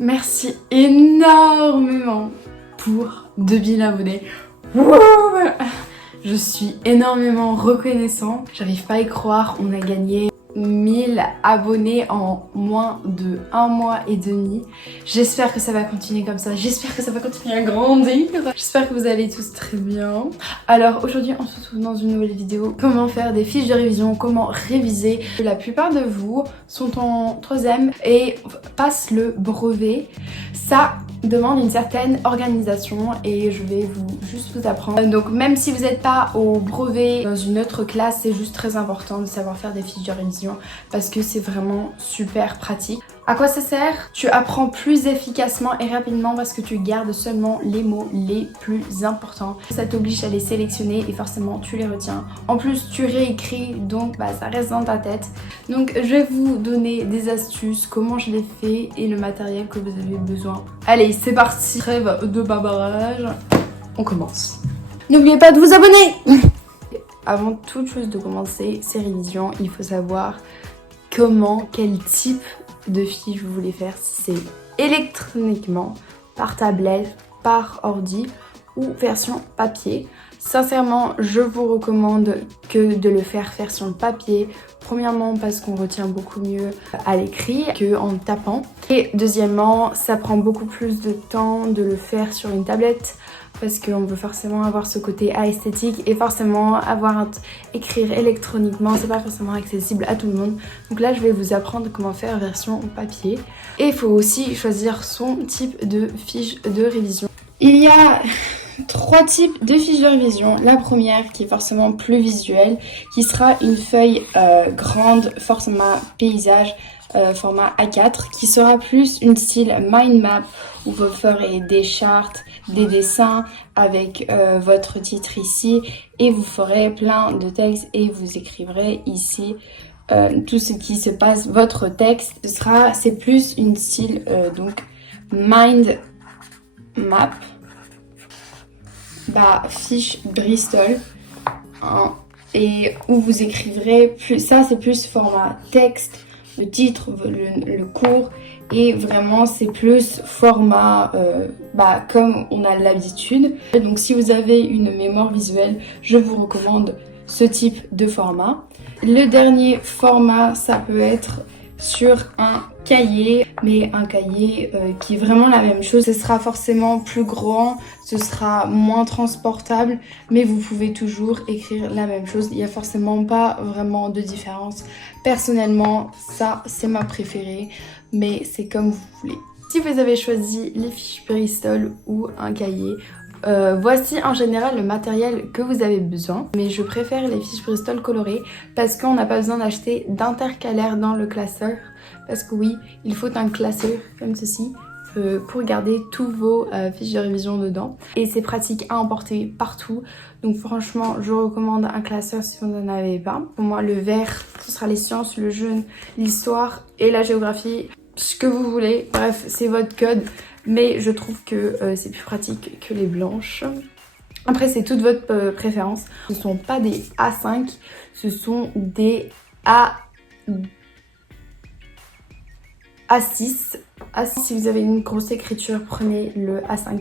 Merci énormément pour 2000 abonnés. Wouh! Je suis énormément reconnaissant. J'arrive pas à y croire, on a gagné 1000 abonnés en moins de 1 mois et demi. J'espère que ça va continuer comme ça. J'espère que ça va continuer à grandir. J'espère que vous allez tous très bien. Alors aujourd'hui, on se retrouve dans une nouvelle vidéo. Comment faire des fiches de révision, comment réviser. La plupart de vous sont en 3e et passent le brevet. Ça demande une certaine organisation et je vais juste vous apprendre. Donc même si vous n'êtes pas au brevet dans une autre classe, c'est juste très important de savoir faire des fiches de révision parce que c'est vraiment super pratique. À quoi ça sert? Tu apprends plus efficacement et rapidement parce que tu gardes seulement les mots les plus importants. Ça t'oblige à les sélectionner et forcément tu les retiens. En plus tu réécris donc ça reste dans ta tête. Donc je vais vous donner des astuces, comment je les fais et le matériel que vous avez besoin. Allez c'est parti, trêve de babarage, on commence. N'oubliez pas de vous abonner. Avant toute chose de commencer ces révisions, il faut savoir quel type de fiche vous voulez faire, si c'est électroniquement, par tablette, par ordi ou version papier. Sincèrement, je vous recommande que de le faire version papier. Premièrement parce qu'on retient beaucoup mieux à l'écrit qu'en tapant. Et deuxièmement, ça prend beaucoup plus de temps de le faire sur une tablette parce qu'on veut forcément avoir ce côté esthétique et forcément écrire électroniquement, c'est pas forcément accessible à tout le monde. Donc là, je vais vous apprendre comment faire version papier. Et il faut aussi choisir son type de fiche de révision. Il y a 3 types de fiches de révision. La première qui est forcément plus visuelle, qui sera une feuille grande, format paysage, format A4, qui sera plus une style mind map où vous ferez des charts, des dessins avec votre titre ici et vous ferez plein de textes et vous écrivrez ici tout ce qui se passe, votre texte. C'est plus une style donc mind map. Fiche Bristol hein, et où vous écrivrez plus, ça c'est plus format texte, le titre, le cours et vraiment c'est plus format comme on a l'habitude. Donc si vous avez une mémoire visuelle, je vous recommande ce type de format. Le dernier format, ça peut être sur un cahier, mais un cahier qui est vraiment la même chose. Ce sera forcément plus grand, ce sera moins transportable, mais vous pouvez toujours écrire la même chose. Il n'y a forcément pas vraiment de différence. Personnellement, ça c'est ma préférée, mais c'est comme vous voulez. Si vous avez choisi les fiches Bristol ou un cahier, voici en général le matériel que vous avez besoin, mais je préfère les fiches Bristol colorées parce qu'on n'a pas besoin d'acheter d'intercalaire dans le classeur, parce que oui, il faut un classeur comme ceci pour garder tous vos fiches de révision dedans et c'est pratique à emporter partout. Donc franchement, je recommande un classeur si vous n'en avez pas. Pour moi, le vert, ce sera les sciences, le jaune, l'histoire et la géographie, ce que vous voulez. Bref, c'est votre code. Mais je trouve que c'est plus pratique que les blanches. Après, c'est toute votre préférence. Ce ne sont pas des A5, ce sont des A6. Si vous avez une grosse écriture, prenez le A5.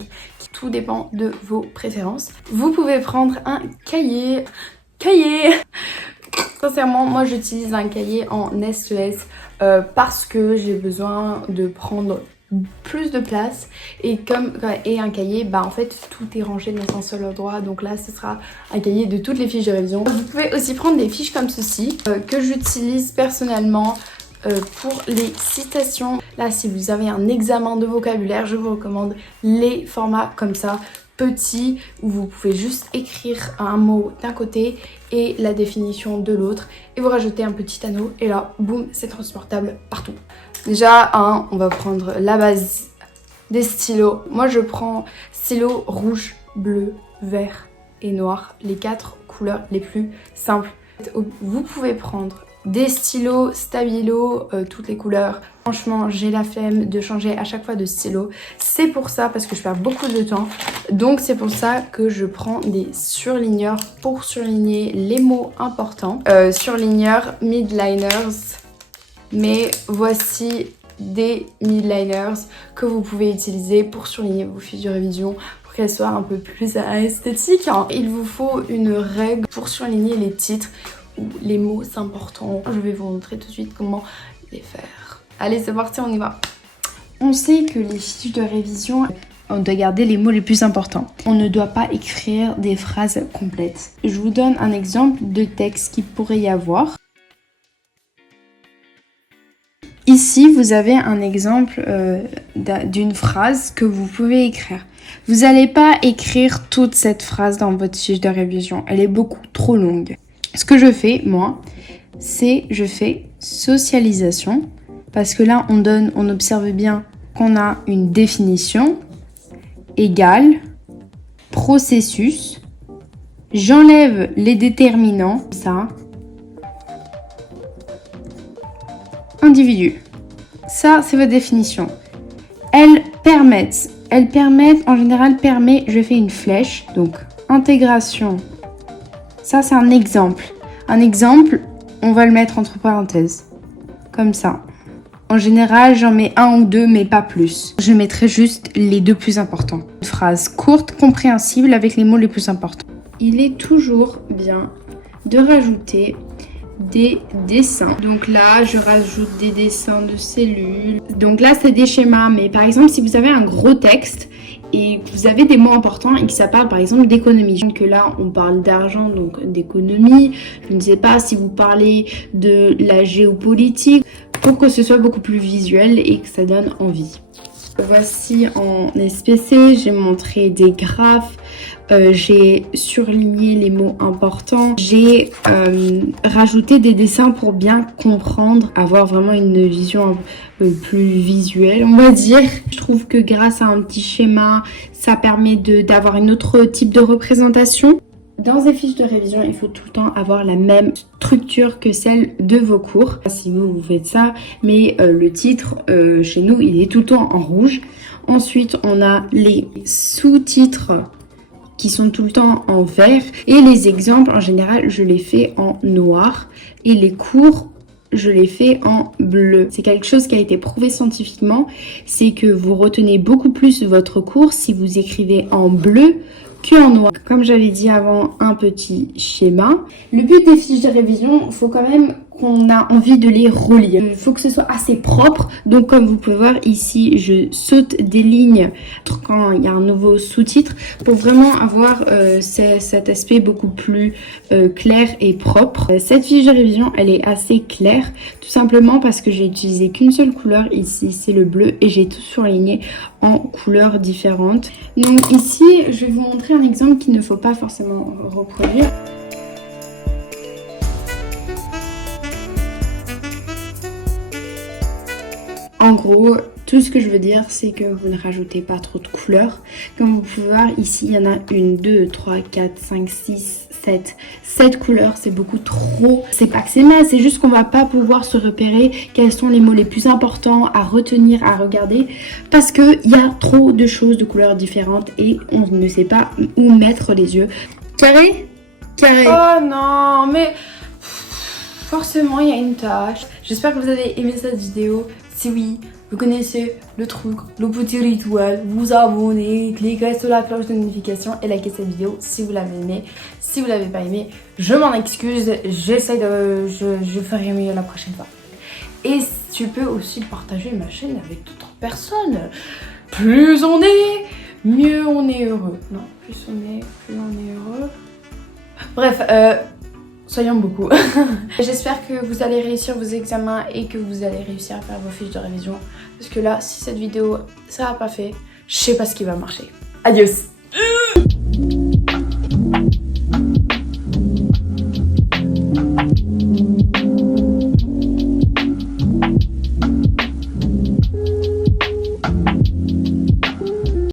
Tout dépend de vos préférences. Vous pouvez prendre un cahier. Sincèrement, moi j'utilise un cahier en S2S parce que j'ai besoin de prendre plus de place et un cahier en fait tout est rangé dans un seul endroit, donc là ce sera un cahier de toutes les fiches de révision. Vous pouvez aussi prendre des fiches comme ceci que j'utilise personnellement pour les citations. Là si vous avez un examen de vocabulaire, je vous recommande les formats comme ça, petits, où vous pouvez juste écrire un mot d'un côté et la définition de l'autre et vous rajoutez un petit anneau et là boum, c'est transportable partout. Déjà, on va prendre la base des stylos. Moi, je prends stylo rouge, bleu, vert et noir. Les 4 couleurs les plus simples. Vous pouvez prendre des stylos Stabilo, toutes les couleurs. Franchement, j'ai la flemme de changer à chaque fois de stylo. C'est pour ça, parce que je perds beaucoup de temps. Donc c'est pour ça que je prends des surligneurs pour surligner les mots importants. Surligneurs, midliners. Mais voici des midliners que vous pouvez utiliser pour surligner vos fiches de révision, pour qu'elles soient un peu plus esthétiques. Il vous faut une règle pour surligner les titres ou les mots importants. Je vais vous montrer tout de suite comment les faire. Allez, c'est parti, on y va. On sait que les fiches de révision, on doit garder les mots les plus importants. On ne doit pas écrire des phrases complètes. Je vous donne un exemple de texte qu'il pourrait y avoir. Ici, vous avez un exemple d'une phrase que vous pouvez écrire. Vous n'allez pas écrire toute cette phrase dans votre fiche de révision. Elle est beaucoup trop longue. Ce que je fais, moi, c'est je fais socialisation. Parce que là, on observe bien qu'on a une définition égale, processus. J'enlève les déterminants, ça. Individu. Ça, c'est votre définition. Elles permettent, en général, je fais une flèche. Donc, intégration. Ça, c'est un exemple. Un exemple, on va le mettre entre parenthèses. Comme ça. En général, j'en mets un ou deux, mais pas plus. Je mettrai juste les deux plus importants. Une phrase courte, compréhensible, avec les mots les plus importants. Il est toujours bien de rajouter des dessins. Donc là, je rajoute des dessins de cellules. Donc là, c'est des schémas. Mais par exemple, si vous avez un gros texte et que vous avez des mots importants et que ça parle par exemple d'économie. Que là, on parle d'argent, donc d'économie. Je ne sais pas si vous parlez de la géopolitique. Pour que ce soit beaucoup plus visuel et que ça donne envie. Voici en SPC, j'ai montré des graphes, j'ai surligné les mots importants, j'ai rajouté des dessins pour bien comprendre, avoir vraiment une vision un peu plus visuelle, on va dire. Je trouve que grâce à un petit schéma, ça permet d'avoir un autre type de représentation. Dans les fiches de révision, il faut tout le temps avoir la même structure que celle de vos cours. Si vous faites ça, mais le titre, chez nous, il est tout le temps en rouge. Ensuite, on a les sous-titres qui sont tout le temps en vert. Et les exemples, en général, je les fais en noir. Et les cours, je les fais en bleu. C'est quelque chose qui a été prouvé scientifiquement. C'est que vous retenez beaucoup plus votre cours si vous écrivez en bleu qu'en noir. Comme j'avais dit avant, un petit schéma. Le but des fiches de révision, il faut quand même qu'on a envie de les relire. Il faut que ce soit assez propre. Donc comme vous pouvez voir ici, je saute des lignes quand il y a un nouveau sous-titre pour vraiment avoir cet aspect beaucoup plus clair et propre. Cette fiche de révision, elle est assez claire, tout simplement parce que j'ai utilisé qu'une seule couleur. Ici, c'est le bleu et j'ai tout surligné en couleurs différentes. Donc ici, je vais vous montrer un exemple qu'il ne faut pas forcément reproduire. En gros, tout ce que je veux dire, c'est que vous ne rajoutez pas trop de couleurs. Comme vous pouvez voir, ici, il y en a 1, 2, 3, 4, 5, 6, 7. 7 couleurs, c'est beaucoup trop. C'est pas que c'est mal, c'est juste qu'on va pas pouvoir se repérer quels sont les mots les plus importants à retenir, à regarder. Parce qu'il y a trop de choses de couleurs différentes et on ne sait pas où mettre les yeux. Carré? Carré. Oh non, mais forcément, il y a une tâche. J'espère que vous avez aimé cette vidéo. Si oui, vous connaissez le truc, le petit rituel, vous abonnez, cliquez sur la cloche de notification et likez cette vidéo si vous l'avez aimé. Si vous l'avez pas aimé, je m'en excuse, je ferai mieux la prochaine fois. Et tu peux aussi partager ma chaîne avec d'autres personnes. Plus on est, mieux on est heureux. Non, plus on est heureux. Bref, soyons beaucoup. J'espère que vous allez réussir vos examens et que vous allez réussir à faire vos fiches de révision. Parce que là, si cette vidéo, ça n'a pas fait, je sais pas ce qui va marcher. Adios.